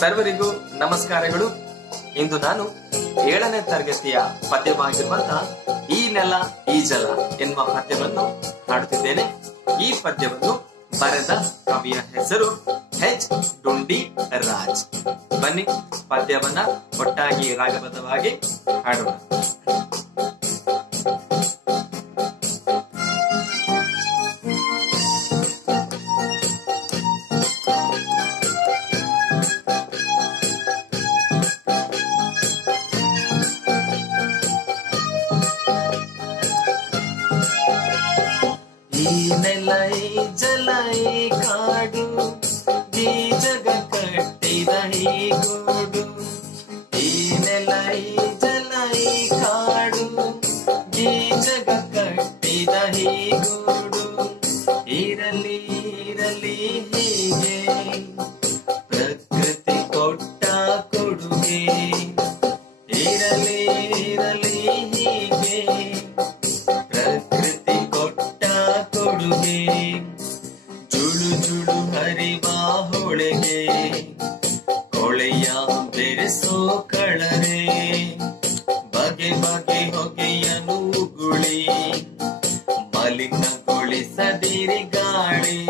ಸರ್ವರಿಗೂ ನಮಸ್ಕಾರಗಳು. ಇಂದು ನಾನು 7ನೇ ತರಗತಿಯ ಪದ್ಯವಾಗಿರುವಂತಹ ಈ ನೆಲ ಈ ಜಲ ಎನ್ನುವ ಪದ್ಯವನ್ನು ಹಾಡುತ್ತಿದ್ದೇನೆ. ಈ ಪದ್ಯವನ್ನು ಬರೆದ ಕವಿಯ ಹೆಸರು ಎಚ್ ಡುಂಡಿ ರಾಜ್. ಬನ್ನಿ ಪದ್ಯವನ್ನ ಒಟ್ಟಾಗಿ ರಾಗಬದ್ಧವಾಗಿ ಹಾಡೋಣ. ಈ ನೆಲ ಈ ಜಲ ಈ ಕಾಡು ಈ ಜಗ ಕಟ್ಟಿದ ಈ ಗೂಡು. ಈ ನೆಲ ಈ ಜಲ ಈ ಕಾಡು ಈ ಜಗ ಕಟ್ಟಿದ ಈ ಗೂಡು. ಇರಲಿ ಇರಲಿ ಹೀಗೆ ಪ್ರಕೃತಿ ಕೊಟ್ಟ ಕೊಡುಗೆ. ಇರಲಿ ಇರಲಿ ಹೀಗೆ ಪ್ರಕೃತಿ ಕೊಟ್ಟ ಕೊಡುಗೆ. ಜುಳು ಜುಳು ಹರಿವ ಹೊಳೆಗೆ ಕೊಳೆಯ ಬೆರೆಸೋ ಕಳರೆ. ಬಗೆ ಬಗೆ ಹೊಗೆಯನು ಉಗುಳಿ ಮಲಿನಗೊಳಿಸದಿರಿ ಗಾಳಿ.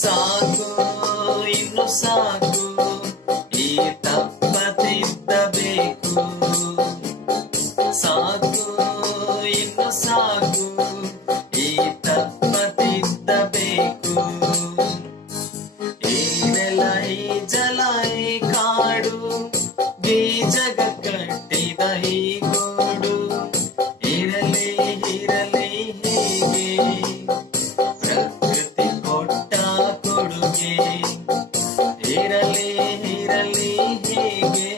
ಸಾಕು ಇನ್ನು ಸಾಕು ಈ ತಪ್ಪದಿದ್ದಬೇಕು. ಸಾಕು ಇನ್ನು ಸಾಕು ಈ ತಪ್ಪದಿದ್ದಬೇಕು. ಈ ನೆಲ ಈ ಜಲ ಈ ಕಾಡು ಈ ಜಗ ಕಟ್ಟಿದ ಈ ಗೂಡು. ಇರಲಿ ಇರಲಿ ಹೀಗೆ ಪ್ರಕೃತಿ ಕೊಟ್ಟ ಕೊಡುಗೆ. ಇರಲಿ ಇರಲಿ ಹೀಗೆ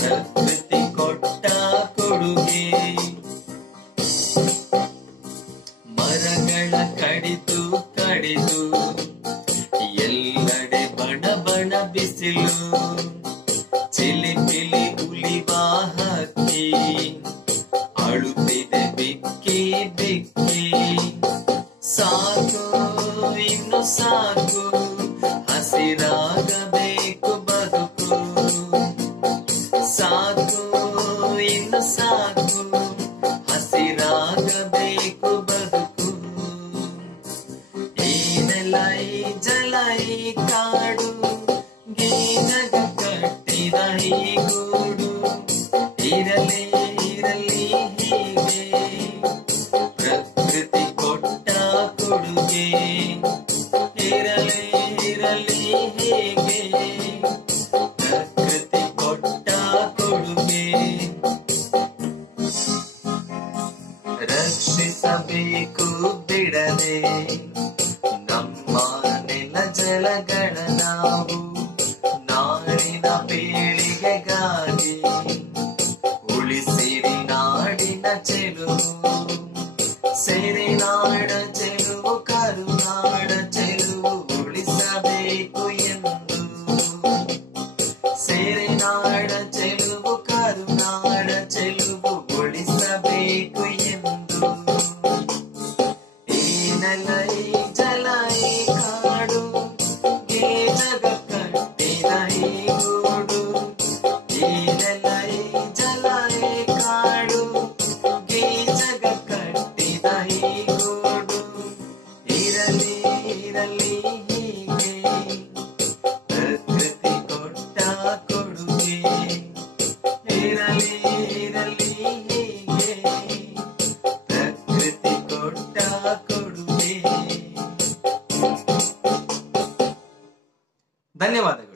ಪ್ರಕೃತಿ ಕೊಟ್ಟ ಕೊಡುಗೆ. ಮರಗಳ ಕಡಿದು ಕಡಿದು ಎಲ್ಲೆಡೆ ಬಣ ಬಣ ಬಿಸಿಲು. ಚಿಲಿಪಿಲಿ ಉಲಿವ ಹಕ್ಕಿ ಅಳುತ್ತಿದೆ ಬಿಕ್ಕಿ ಬಿಕ್ಕಿ. ಸಾಕು ಇನ್ನು ಸಾಕು ಹಸಿರಾಗಬೇಕು ಬದುಕು. ಸಾಕು ಇನ್ನು ಸಾಕು ಹಸಿರಾಗಬೇಕು ಬದುಕು. ಈ ನೆಲ ಈ ಜಲ ಈ ಕಾಡು ಈ ಜಗ ಕಟ್ಟಿದ ಈ ಗೂಡು. ಇರಲಿ ಇರಲಿ ಹೀಗೆ ಪ್ರಕೃತಿ ಕೊಟ್ಟ ಕೊಡುಗೆ. ಇರಲಿ ಇರಲಿ ಹೀಗೆ ಪ್ರಕೃತಿ ಕೊಟ್ಟ ಕೊಡುಗೆ. ರಕ್ಷಿಸಬೇಕು ಬಿಡದೆ ನಮ್ಮ ನೆಲ ಜಲಗಳ ನಾವು. ನಾಡಿನ ಪೀಳಿಗೆಗಾಗಿ ಉಳಿಸಿರಿ ನಾಡಿನ ಚೆಲುವು. ಸೆರೆನಾಡ ಚೆಲುವು ಕರುನಾಡ ಚೆಲುವು ಉಳಿಸಬೇಕು ಎಂದು. ಸೆರೆನಾಡ ಚೆಲುವು ಕರುನಾಡ ಚೆಲುವು ಉಳಿಸಬೇಕು ಎಂದು. ಈ ನೆಲ ಈ ಜಲ ಈ ಕಾಡು ಈ ಜಗ ಕಟ್ಟಿದ ಈ ಗೂಡು. ಈ ನೆಲ ಈ ಜಲ ಈ ಕಾಡು ಈ ಜಗ ಕಟ್ಟಿದ ಈ ಗೂಡು. ಇರಲಿ ಇರಲಿ ಹೀಗೆ ಪ್ರಕೃತಿ ಕೊಟ್ಟ ಕೊಡುಗೆ. ಇರಲಿ ಇರಲಿ ಹೀಗೆ ಪ್ರಕೃತಿ ಕೊಟ್ಟ ಕೊಡುಗೆ. ಧನ್ಯವಾದಗಳು.